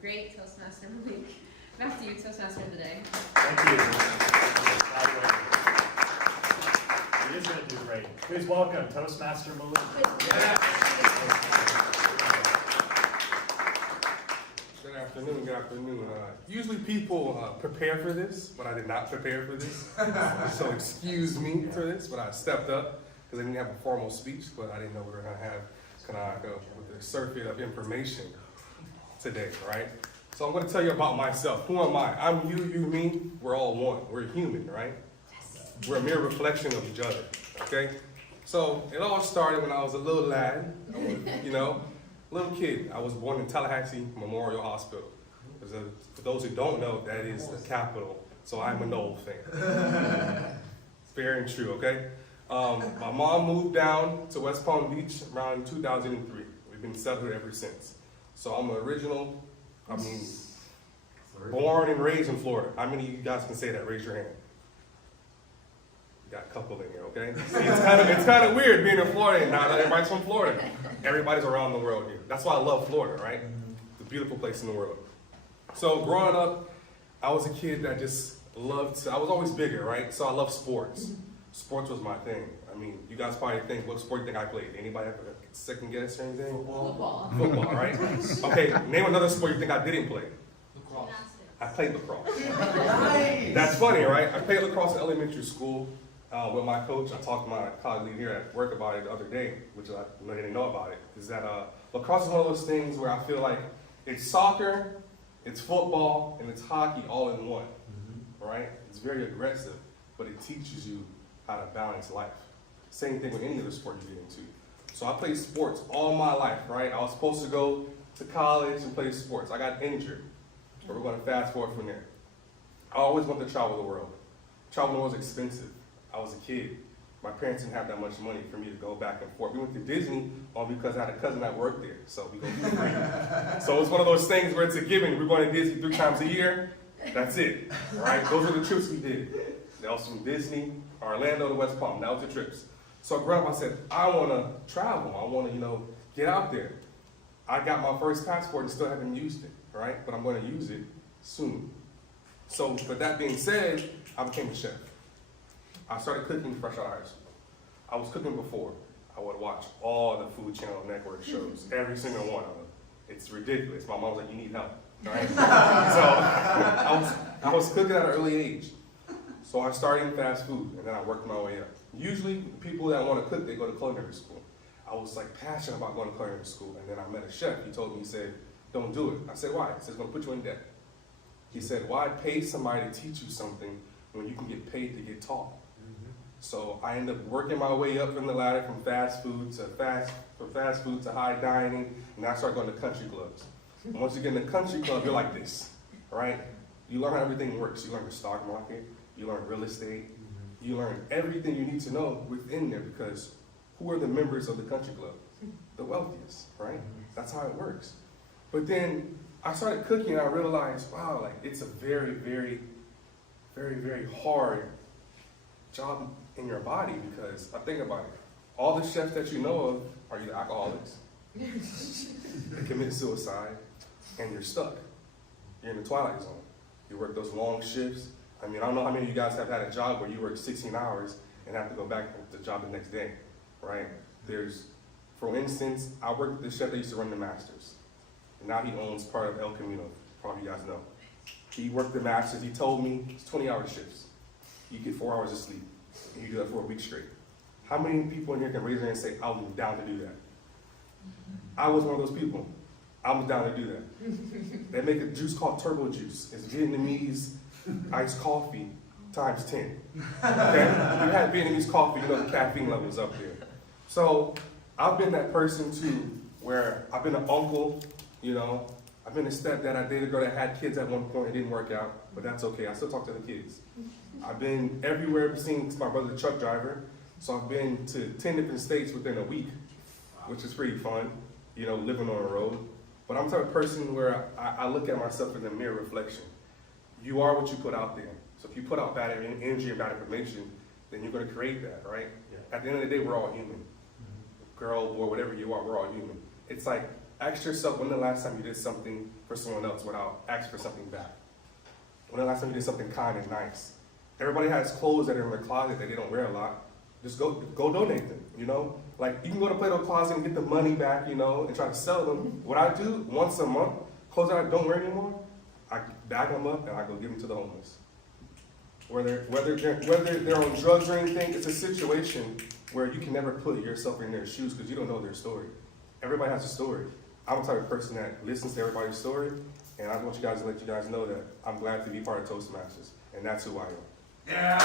great Toastmaster Malik. Back to you, Toastmaster of the Day. Thank you. He is going to do great. Please welcome Toastmaster Malik. Good afternoon, good afternoon. Usually people prepare for this, but I did not prepare for this. So excuse me for this, but I stepped up because I didn't have a formal speech, but I didn't know we were going to have with the circuit of information today, right? So I'm going to tell you about myself. Who am I? I'm you, me. We're all one. We're human, right? We're a mere reflection of each other, okay? So it all started when I was a little lad, little kid. I was born in Tallahassee Memorial Hospital. For those who don't know, that is the capital, so I'm an old fan. Fair and true, okay? My mom moved down to West Palm Beach around 2003. We've been settled ever since. So I'm born and raised in Florida. How many of you guys can say that? Raise your hand. Got a couple in here, okay? See, it's kind of weird being in Florida and not everybody's from Florida. Everybody's around the world here. That's why I love Florida, right? It's a beautiful place in the world. So growing up, I was a kid that just loved I was always bigger, right? So I love sports. Sports was my thing. I mean, you guys probably think, what sport do you think I played? Anybody have a second guess or anything? Football. Football, right? Okay, name another sport you think I didn't play. Lacrosse. I played lacrosse. Nice. That's funny, right? I played lacrosse in elementary school with my coach. I talked to my colleague here at work about it the other day, which I didn't know about it, is that lacrosse is one of those things where I feel like it's soccer, it's football, and it's hockey all in one, right? It's very aggressive, but it teaches you how to balance life. Same thing with any other sport you get into. So I played sports all my life, right? I was supposed to go to college and play sports. I got injured, but we're going to fast forward from there. I always wanted to travel the world. Traveling was expensive. I was a kid. My parents didn't have that much money for me to go back and forth. We went to Disney only because I had a cousin that worked there, so we go for free. So it was one of those things where it's a given. We're going to Disney 3 times a year. That's it, right? Those are the trips we did. That was from Disney, Orlando to West Palm. That was the trips. So growing up, I said, I want to travel. I want to, get out there. I got my first passport and still haven't used it, right? But I'm going to use it soon. So with that being said, I became a chef. I started cooking fresh out of high school. I was cooking before. I would watch all the Food Channel network shows, every single one of them. It's ridiculous. My mom was like, you need help, right? So I was cooking at an early age. So I started in fast food, and then I worked my way up. Usually, people that want to cook, they go to culinary school. I was passionate about going to culinary school, and then I met a chef. He told me, he said, don't do it. I said, why? He said, it's going to put you in debt. He said, why pay somebody to teach you something when you can get paid to get taught? So I ended up working my way up from the ladder from fast food to high dining, and I started going to country clubs. And once you get in the country club, you're like this, right? You learn how everything works. You learn the stock market, you learn real estate, you learn everything you need to know within there, because who are the members of the country club? The wealthiest, right? That's how it works. But then I started cooking and I realized, wow, it's a very, very, very, very hard job in your body, because I think about it. All the chefs that you know of are either alcoholics, they commit suicide, and you're stuck. You're in the twilight zone. You work those long shifts. I mean, I don't know how many of you guys have had a job where you work 16 hours and have to go back to the job the next day, right? For instance, I worked with the chef that used to run the Masters. And now he owns part of El Camino, probably you guys know. He worked the Masters. He told me it's 20-hour shifts. You get 4 hours of sleep, and you do that for a week straight. How many people in here can raise their hand and say, I was down to do that? I was one of those people. I was down to do that. They make a juice called turbo juice. It's Vietnamese iced coffee times 10. Okay? If you had Vietnamese coffee, you know the caffeine level is up there. So I've been that person too, where I've been an uncle, I've been a stepdad. I dated a girl that had kids at one point. It didn't work out, but that's okay. I still talk to the kids. I've been everywhere since my brother's a truck driver. So I've been to 10 different states within a week, which is pretty fun, living on the road. But I'm the type of person where I look at myself in the mirror reflection. You are what you put out there. So if you put out bad energy and bad information, then you're going to create that, right? Yeah. At the end of the day, we're all human. Girl, boy, whatever you are, we're all human. It's like Ask yourself, when the last time you did something for someone else without asking for something back? When the last time you did something kind and nice? Everybody has clothes that are in their closet that they don't wear a lot. Just go donate them, you know? Like, you can go to Play-Doh closet and get the money back, you know, and try to sell them. What I do once a month, clothes that I don't wear anymore, I bag them up and I go give them to the homeless. Whether they're on drugs or anything, it's a situation where you can never put yourself in their shoes because you don't know their story. Everybody has a story. I'm the type of person that listens to everybody's story, and I want you guys to let you guys know that I'm glad to be part of Toastmasters, and that's who I am. Yeah.